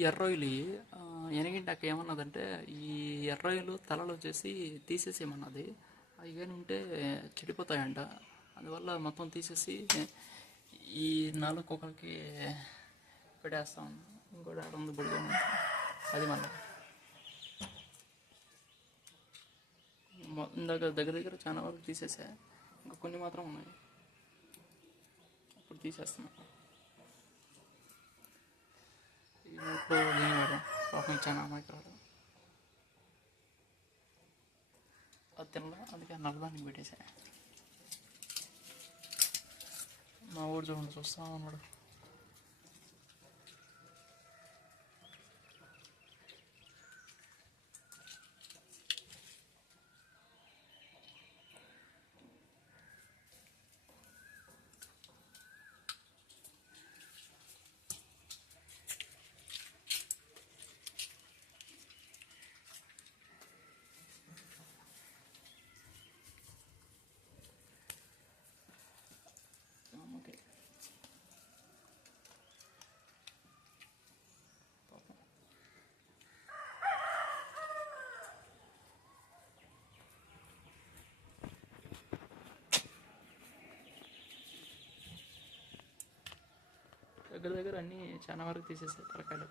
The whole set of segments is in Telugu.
ఎర్రొయ్యలు ఎనగింటి అక్క ఏమన్నదంటే ఈ ఎర్రొయ్యలు తలలు వచ్చేసి తీసేసేయమన్నది. అవి కానీ ఉంటే చెడిపోతాయంట. అందువల్ల మొత్తం తీసేసి ఈ నాలుగు ఒకరికి పెట్టేస్తాం ఇంకోటి ఆడ ఉంది బుడిగా అది మన ఇందాక దగ్గర దగ్గర చాలా వరకు తీసేసా. ఇంకా కొన్ని మాత్రం ఉన్నాయి. ఇప్పుడు తీసేస్తున్నా. ఈ నోట్లో లేనివాడు పాపం చాలా అమాయకురాడు అది తినలా అందుకే నల్లదానికి పెట్టేసా. మా ఊరు చూడండి చూస్తా ఉన్నాడు ఓకే పాపం దగ్గర దగ్గర అన్నీ చాలా వరకు తీసేసాయి తలకాయలు.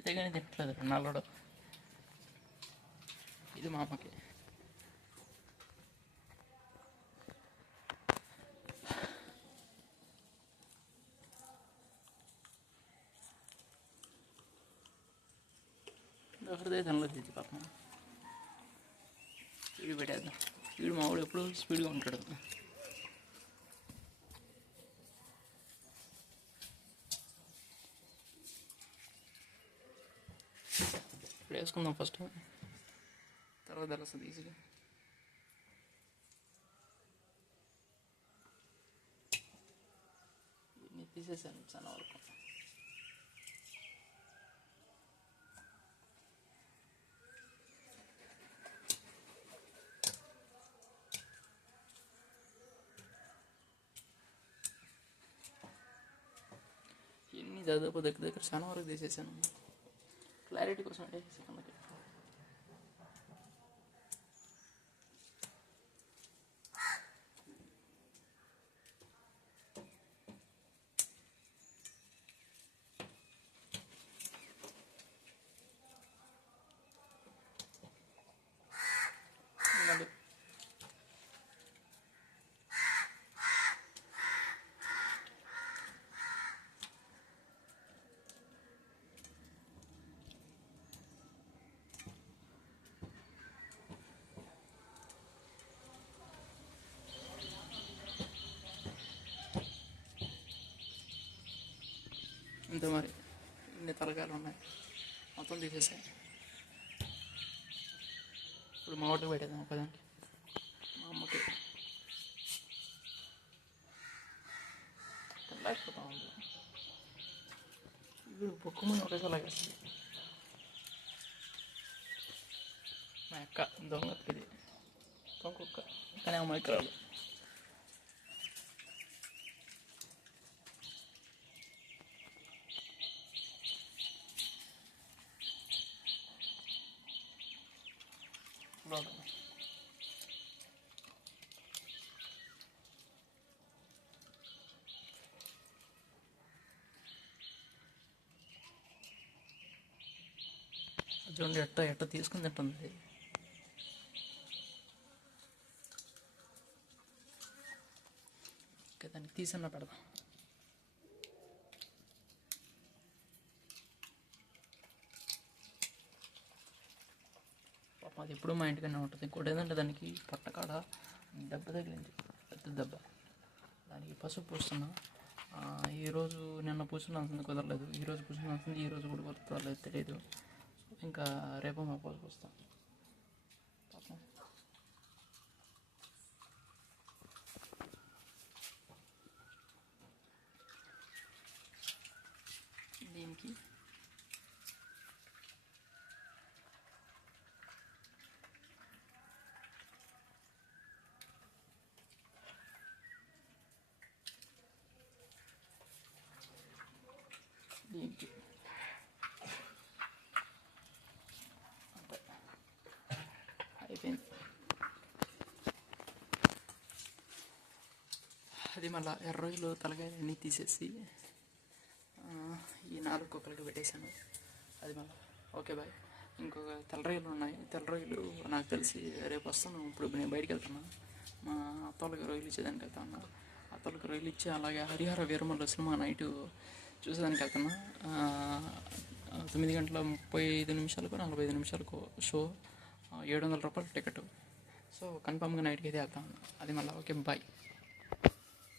పెడితే కానీ తింటలేదు నల్లడు. ఇది మా అమ్మకి. ఒకటిదే తినలేదు ఇది పాపం. వీడు పెట్టేద్దాం. వీడు మావాడు ఎప్పుడు స్పీడ్గా ఉంటాడు. వేసుకుందాం ఫస్ట్ తర్వాత తెలుస్తుంది ఈజీగా తీసేసాను చాలా వరకు ఇవన్నీ దాదాపు దగ్గర దగ్గర చాలా వరకు తీసేసాను క్లారిటీ కోసం వేసేసి కిందకి ఇంత మరి ఇన్ని తలకాయలు ఉన్నాయి మొత్తం తీసేసాయి ఇప్పుడు మా వాటికి పెట్టేద్దాం ఒకదానికి మా అమ్మకి తినలేకపోతా ఉంది ఇప్పుడు పొక్కుమని ఒకేసారి లాగేస్తుంది మా అక్క దొంగ ఇది దొంగ కుక్క కానీ అమ్మాయికి రాదు చూడండి ఎట్ట ఎట్ట తీసుకుని తింటుంది. దానికి తీసన్న పెడదాం. అది ఎప్పుడూ మా ఇంటికన్నా ఉంటుంది. ఇంకోటి ఏంటంటే దానికి పొట్టకాడ దెబ్బ తగిలింది. పెద్ద దెబ్బ. దానికి పసుపు పూస్తున్నా. ఈరోజు నిన్న పూసినాల్సింది కుదరలేదు. ఈరోజు పూసినాల్సింది ఈరోజు కూడా కుదరలేదు తెలియదు ఇంకా రేపు మా పసుపు పూస్తాం పాపం దీనికి దీనికి అంతే అయిపోయింది అది మళ్ళీ ఎర్ర రోజులు తలకాయలన్నీ తీసేసి ఈ నాలుగు కుక్కలకి పెట్టేశాను. అది మళ్ళీ ఓకే బాయ్. ఇంకొక తెల్లరొయ్యలు ఉన్నాయి. తెల్లరొయ్యలు నాకు తెలిసి రేపు వస్తాను ఇప్పుడు నేను బయటికి వెళ్తున్నాను మా అత్తోళ్ళకి రొయ్యలు ఇచ్చేదానికి వెళ్తా ఉన్నా. అత్తోళ్ళకి రొయ్యలు ఇచ్చి అలాగే హరిహర వీరమల్ల సినిమా నైట్ చూసేదానికి వెళ్తున్నా. తొమ్మిది గంటల ముప్పై ఐదు నిమిషాలకు నలభై ఐదు నిమిషాలకు షో. ఏడు వందల రూపాయలు టికెట్ సో కన్ఫామ్గా నైట్కి అయితే వెళ్తాను అది మళ్ళీ ఓకే బాయ్